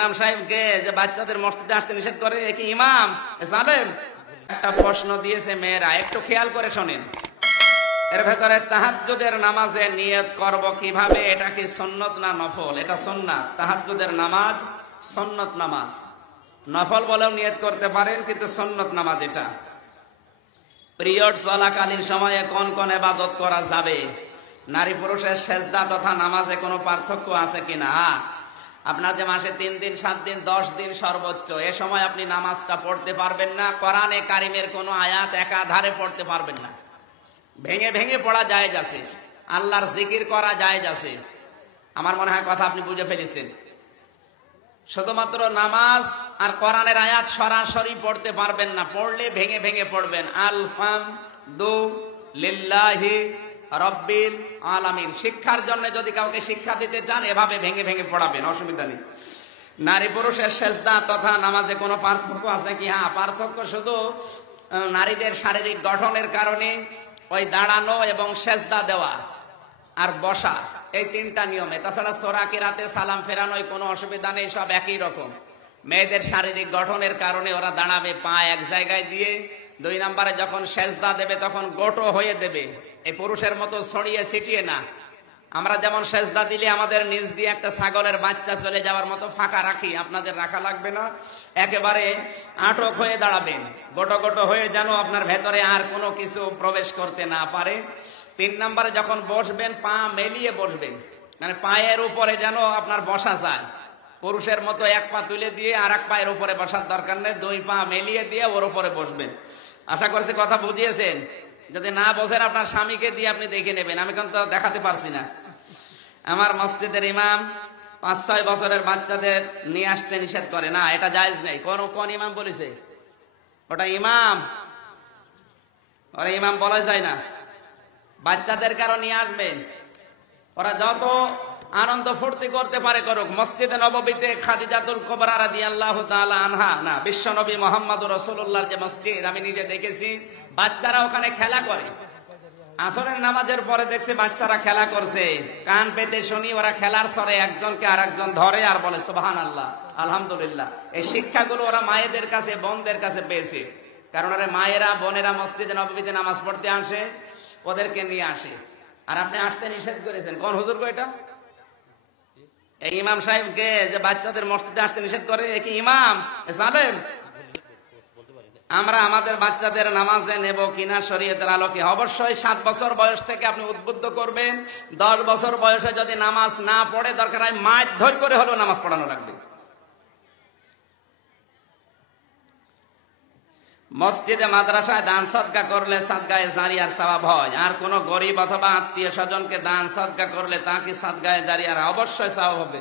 ইমাম সাহেবকে যে বাচ্চাদের মসজিদে আসতে নিষেধ করে, কি ইমাম জালেম? একটা প্রশ্ন দিয়েছে মেয়েরা, একটু খেয়াল করে শোনেন। এর ভেতরে তাহাজ্জুদের নামাজে নিয়ত করব কিভাবে, এটা কি সুন্নত না নফল? এটা সুন্নাত। তাহাজ্জুদের নামাজ সুন্নত নামাজ, নফল বলেও নিয়ত করতে পারেন, কিন্তু সুন্নত নামাজ এটা। পিরিয়ড চলাকালীন সময়ে কোন কোন ইবাদত করা যাবে? নারী পুরুষের সেজদা তথা নামাজে কোনো পার্থক্য আছে কিনা? আপনার যে মাসে 3 দিন 7 দিন 10 দিন সর্বোচ্চ, এ সময় আপনি নামাজটা পড়তে পারবেন না। কোরআনে কারিমের কোনো আয়াত একাধারে পড়তে পারবেন না। ভেঙে ভেঙে পড়া জায়েজ আছে, আল্লাহর জিকির করা জায়েজ আছে। আমার মনে হয় কথা আপনি বুঝে ফেলেছেন। শুধুমাত্র নামাজ আর কোরআনের আয়াত সরাসরি পড়তে পারবেন না, পড়লে ভেঙে ভেঙে পড়বেন। আলহামদুলিল্লাহি রাব্বিল আলামিন। শিক্ষার জন্য যদি কাউকে শিক্ষা দিতে চান, এভাবে ভেঙে ভেঙে পড়াবেন, অসুবিধা নেই। নারী পুরুষের সেজদা তথা নামাজে কোনো পার্থক্য আছে কি? হ্যাঁ, পার্থক্য শুধু নারীদের শারীরিক গঠনের কারণে ওই দাঁড়ানো এবং সেজদা দেওয়া আর বসা, এই 3টা নিয়মে। তাছাড়া সূরা কিরাতে সালাম ফেরানোয় কোনো অসুবিধা নেই, সব একই রকম। মেয়েদের শারীরিক গঠনের কারণে ওরা দাঁড়াবে পা এক জায়গায় দিয়ে। 2 নম্বরে যখন সেজদা দেবে তখন গোটো হয়ে দেবে, এই পুরুষের মতো ছড়িয়ে ছিটিয়ে না। আমরা যেমন সেজদা দিলে আমাদের নিচ দিয়ে একটা ছাগলের বাচ্চা চলে যাওয়ার মতো ফাঁকা রাখি, আপনাদের রাখা লাগবে না। একেবারে আটক হয়ে দাঁড়াবেন, গোটো গোটো হয়ে, যেন আপনার ভেতরে আর কোনো কিছু প্রবেশ করতে না পারে। 3 নম্বরে যখন বসবেন, পা মেলিয়ে বসবেন, মানে পায়ের উপরে যেন আপনার বসা যায়। পুরুষের মতো এক পা তুলে দিয়ে আর এক পায়ের উপরে বসার দরকার নেই, 2 পা মেলিয়ে দিয়ে ওর উপরে বসবেন। আশা করছি কথা বুঝিয়েছেন। যদি না বোঝেন, আপনার স্বামীকে দিয়ে আপনি দেখে নেবেন, আমি কিন্তু দেখাতে পারছি না। আমার মসজিদের ইমাম 5-6 বছরের বাচ্চাদের নিয়ে আসতে নিষেধ করে না, এটা জায়েজ নেই। কোন ইমাম বলেছে? ওটা ইমাম, ওরা ইমাম বলা যায় না। বাচ্চাদের কারো নিয়ে আসবেন, ওরা যত আনন্দ ফুর্তি করতে পারে করুক। মসজিদে নববীতে খাদিজাতুল কুবরা রাদিয়াল্লাহু তাআলা আনহা, না, বিশ্ব নবী মুহাম্মদুর রাসূলুল্লাহর যে মসজিদ, আমি নিজে দেখেছি, বাচ্চারা ওখানে খেলা করে। আসরের নামাজের পরে দেখছি বাচ্চারা খেলা করছে, কান পেতে শুনি ওরা খেলার ছলে একজনকে আরেকজন ধরে আর বলে সুবহানাল্লাহ, আলহামদুলিল্লাহ। এই শিক্ষাগুলো ওরা মায়েদের কাছে, বোনদের কাছে পেয়েছে। কারণ ওরা মায়েরা, বোনেরা মসজিদে নববীতে নামাজ পড়তে আসে, ওদেরকে নিয়ে আসে। আর আপনি আসতে নিষেধ করেছেন, কোন হুজুর গো এটা? এই ইমাম সাহেবকে যে বাচ্চাদের মসজিদে আসতে নিষেধ করে, কি ইমাম জালেম? আমরা আমাদের বাচ্চাদের নামাজে নেব কিনা শরীয়তের আলোকে? অবশ্যই 7 বছর বয়স থেকে আপনি উদ্বুদ্ধ করবেন। 10 বছর বয়সে যদি নামাজ না পড়ে, দরকার হয় মারধর করে হলেও নামাজ পড়ানো লাগবে। মসজিদে মাদ্রাসায় দান সদকা করলে সাদগায়ে জারিয়ার সওয়াব হয়। আর কোন গরিব অথবা আত্মীয় স্বজনকে দান সদকা করলে তা কি সাদগায়ে জারিয়ার? অবশ্যই সওয়াব হবে।